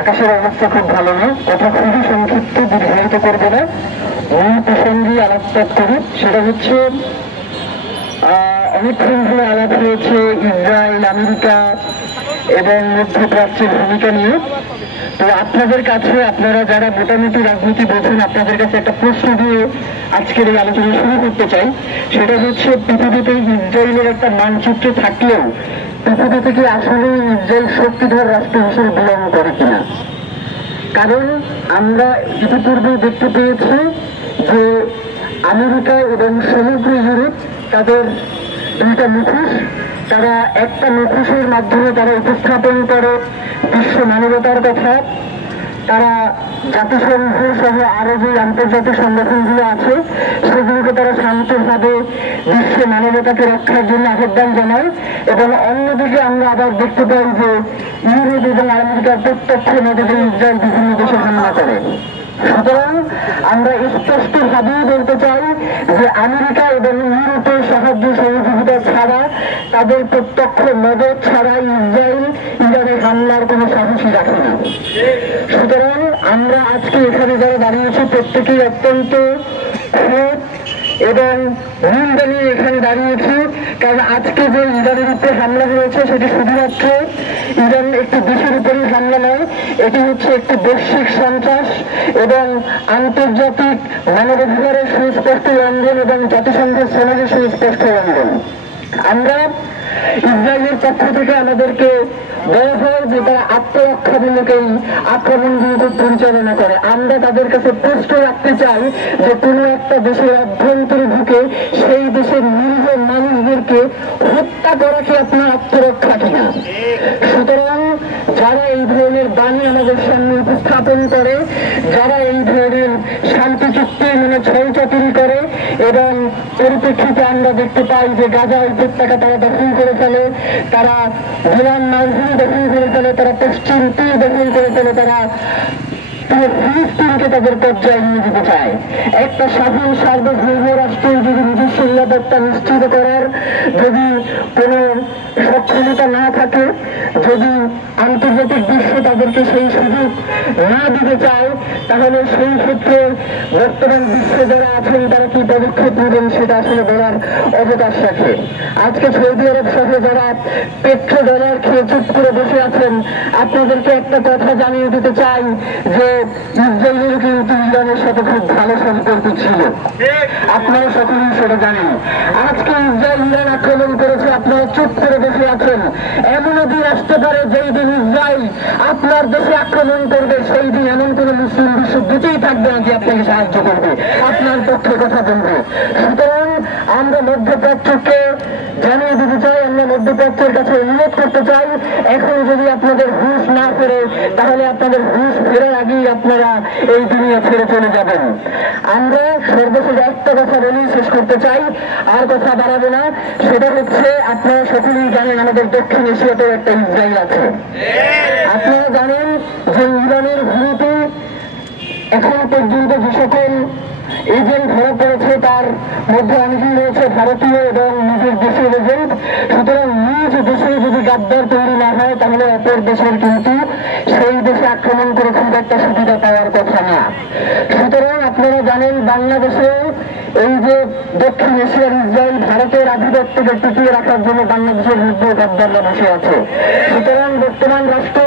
আকাশের অবস্থা খুব ভালো না, কথা খুবই সংক্ষিপ্ত, দীর্ঘায়িত করবে না। মূল প্রসঙ্গে আলোকপাত করি, সেটা হচ্ছে অনেকক্ষণ ধরে আলাপ হয়েছে ইসরায়েল, আমেরিকা এবং মধ্যপ্রাচ্যের ভূমিকা নিয়ে। তো আপনাদের কাছে, আপনারা যারা মোটামুটি রাজনীতি বোঝেন, আপনাদের কাছে একটা প্রশ্ন দিয়ে আজকের এই আলোচনা শুরু করতে চাই। সেটা হচ্ছে, পৃথিবীতে ইসরায়েলের একটা মানচিত্র থাকলেও পৃথিবী থেকে আসলে ইসরায়েল শক্তিধর রাষ্ট্র হিসেবে বিলং করে কিনা? কারণ আমরা ইতিপূর্বে দেখতে পেয়েছি যে আমেরিকা এবং সমগ্র ইউরোপ তাদের দুইটা মুখোশ, তারা একটা মুখোশের মাধ্যমে তারা উপস্থাপন করে বিশ্ব মানবতার কথা। তারা জাতিসংঘ সহ আরো যে আন্তর্জাতিক সংগঠনগুলো আছে সেগুলোকে তারা শান্তভাবে বিশ্ব মানবতাকে রক্ষার জন্য আহ্বান জানায়, এবং অন্যদিকে আমরা আবার দেখতে পাই যে ইউরোপ এবং আমেরিকার প্রত্যক্ষ মদতে ইসরায়েল বিভিন্ন দেশে হামলা করে। সুতরাং আমরা স্পষ্টভাবেই বলতে চাই যে আমেরিকা এবং ইউরোপের সাহায্য সহযোগিতা ছাড়া, তাদের প্রত্যক্ষ মদত ছাড়া ইসরায়েল ইরানে হামলার কোনো সাহসী রাখে না। সুতরাং আমরা আজকে এখানে যারা দাঁড়িয়েছি প্রত্যেকেই অত্যন্ত ক্ষোভ এবং নিন্দা নিয়ে এখানে দাঁড়িয়েছি। কারণ আজকে যে ইরানের উপরে হামলা হয়েছে সেটি শুধুমাত্র ইরান একটি দেশের উপরে হামলা নয়, এটি হচ্ছে একটি বৈশ্বিক সন্ত্রাস এবং আন্তর্জাতিক মানবাধিকারের সুস্পষ্ট লঙ্ঘন এবং জাতিসংঘের সমাজের সুস্পষ্ট লঙ্ঘন। আমরা ইসরায়েলের পক্ষ থেকে আমাদেরকে বলা হয় যে তারা আত্মরক্ষামূলক এই আক্রমণগুলোকে পরিচালনা করে। আমরা তাদের কাছে প্রশ্ন রাখতে চাই যে কোনো একটা দেশের অভ্যন্তরে ঢুকে সেই দেশের নিরীহ মানুষদেরকে হত্যা করা কি আপনার আত্মরক্ষা কিনা? সুতরাং যারা এই ধরনের বাণী আমাদের সামনে উপস্থাপন করে, যারা এই ধরনের শান্তি চুক্তি মানে ছলচাতুরি করে, এবং পরিপ্রেক্ষিতে আমরা দেখতে পাই যে গাজা উপত্যকা তারা দখল করে ফেলে, তারা গোলান মালভূমি দখল করে ফেলে, তারা পশ্চিম তীর দখল করে ফেলে, তারা ফিলিস্তিনকে তাদের পর্যায়ে নিয়ে যেতে চায়। একটা স্বাধীন সার্বভৌম রাষ্ট্রের যদি নিজস্ব নিরাপত্তা নিশ্চিত করার যদি কোনো সক্ষমতা না থাকে, যদি আন্তর্জাতিক বিশ্ব তাদেরকে সেই সুযোগ না দিতে চায়, তাহলে সেই ক্ষেত্রে বর্তমান বিশ্বে যারা আছেন তারা কি পদক্ষেপ নেবেন সেটা আসলে বলার অবকাশ রাখে। আজকে সৌদি আরব সহ যারা পেট্রো ডলার খেয়ে চুপ করে বসে আছেন, আপনাদেরকে একটা কথা জানিয়ে দিতে চাই যে ইসরায়েলের কিন্তু ইরানের সাথে খুব ভালো সম্পর্ক ছিল, আপনারা সকলেই সেটা জানেন। আজকে ইসরায়েল ইরান আক্রমণ করেছে, আপনারা চুপ করে বসে আছেন। এমনও দিন আসতে পারে যেই দিন ইসরায়েল আপনার দেশে আক্রমণ করবে, সেই দিন এমন কোন মুসলিম বিশ্ব বেঁচেই থাকবে না যে আপনাকে সাহায্য করবে, আপনার পক্ষে কথা বলবে। সুতরাং আমরা মধ্যপ্রাচ্যকে জানিয়ে দিতে চাই, আমরা মধ্যপ্রাচ্যের কাছে অনুরোধ করতে চাই, এখন যদি আপনাদের হুঁশ না ফেরে তাহলে আপনাদের হুঁশ ফেরার আগেই আপনারা এই দুনিয়া ছেড়ে চলে যাবেন। আমরা সর্বশেষ একটা কথা বলি, শেষ করতে চাই, আর কথা বাড়াবো না। সেটা হচ্ছে, আপনারা সকলেই জানেন আমাদের দক্ষিণ এশিয়াতেও একটা ইসরায়েল আছে। আপনারা জানেন যে ইরানের ভূমিতে এখন পর্যন্ত যে সকল এজেন্ট ধরা পড়েছে তার মধ্যে অনেকেই রয়েছে ভারতীয় এবং নিজের দেশের এজেন্ট। সুতরাং নিজ দেশে যদি গাদ্দার তৈরি না হয় তাহলে অপর দেশের কিন্তু সেই দেশে আক্রমণ করে খুব একটা সুবিধা পাওয়ার কথা না। সুতরাং আপনারা জানেন বাংলাদেশে এই যে দক্ষিণ এশিয়ার ইসরায়েল ভারতের আধিপত্যকে টিকিয়ে রাখার জন্য বাংলাদেশের মধ্যে গাদ্দাররা বসে আছে। সুতরাং বর্তমান রাষ্ট্র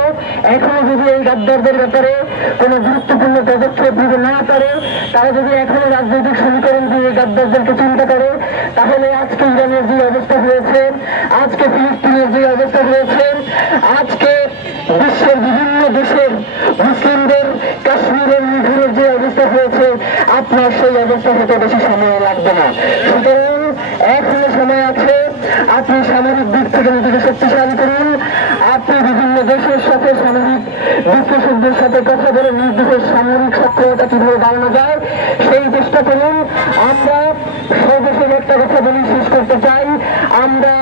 এখনো যদি এই গাদ্দারদের ব্যাপারে কোনো গুরুত্বপূর্ণ পদক্ষেপ নিতে না পারে, তারা যদি এখনো রাজনৈতিক সমীকরণ দিয়ে গাদ্দারদেরকে চিন্তা করে, তাহলে আজকে ইরানের যে অবস্থা হয়েছে, আজকে ফিলিস্তিনের যে অবস্থা হয়েছে, আজকে বিশ্বের বিভিন্ন দেশের মুসলিমদের কাশ্মীরের নিঘুরের যে অবস্থা হয়েছে, আপনার সেই অবস্থা হতে বেশি সময় লাগবে না। সুতরাং এখনো সময় আছে, আপনি সামরিক দিক থেকে নিজেকে শক্তিশালী করুন, আপনি বিভিন্ন দেশের সাথে সামরিক বিশ্লেষকদের সাথে কথা বলে নিজ দেশের সামরিক সক্ষমতা কিভাবে বাড়ানো যায় সেই চেষ্টা করুন। আমরা সর্বশেষ একটা কথা বলি, শেষ করতে চাই, আমরা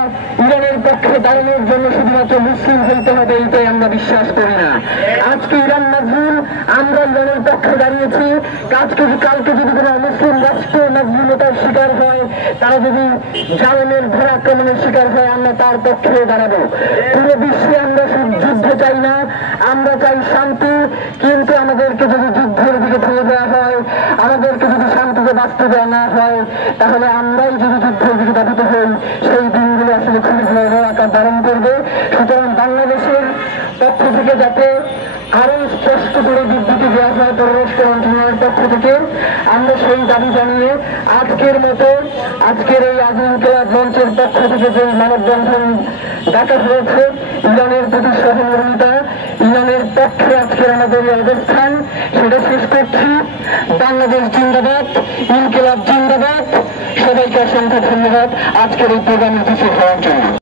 ইরানের পক্ষে পক্ষে দাঁড়ানোর জন্য শুধুমাত্র মুসলিম হইতে হবে এইটাই আমরা বিশ্বাস করি না। আজকে ইরান মাজলুম, আমরা ইরানের পক্ষে দাঁড়িয়েছি। কালকে যদি কোনো মুসলিম রাষ্ট্র মাজলুমতার শিকার হয়, তারা যদি জালেমের ঘোর আক্রমণের শিকার হয়, আমরা তার পক্ষে দাঁড়াবো। পুরো বিশ্বে আমরা যুদ্ধ চাই না, আমরা চাই শান্তি। কিন্তু আমাদেরকে যদি যুদ্ধের দিকে ঠেলে দেওয়া হয়, আমাদেরকে যদি শান্তিতে বাঁচতে দেওয়া না হয়, তাহলে আমরাই যদি যুদ্ধের দিকে দাবিত হই, সেই দিনগুলো আসলে খুবই ভয়াবহ আকার ধারণ করবে। সুতরাং বাংলাদেশের পক্ষ থেকে যাতে আরো স্পষ্ট করে বিবৃতি দেওয়া হয় পররাষ্ট্র মন্ত্রণালয়ের পক্ষ থেকে, আমরা সেই দাবি জানিয়ে আজকের এই আজ ইনকিলাব মঞ্চের পক্ষ থেকে যে মানববন্ধন ডাকা হয়েছে, ইরানের প্রতি সহমর্মিতা, ইরানের পক্ষে আজকের আমাদের এই অবস্থান, সেটা শেষ করছি। বাংলাদেশ জিন্দাবাদ, ইনকিলাব জিন্দাবাদ। সবাইকে অসংখ্য ধন্যবাদ আজকের এই প্রোগ্রামে উপস্থিত হওয়ার জন্য।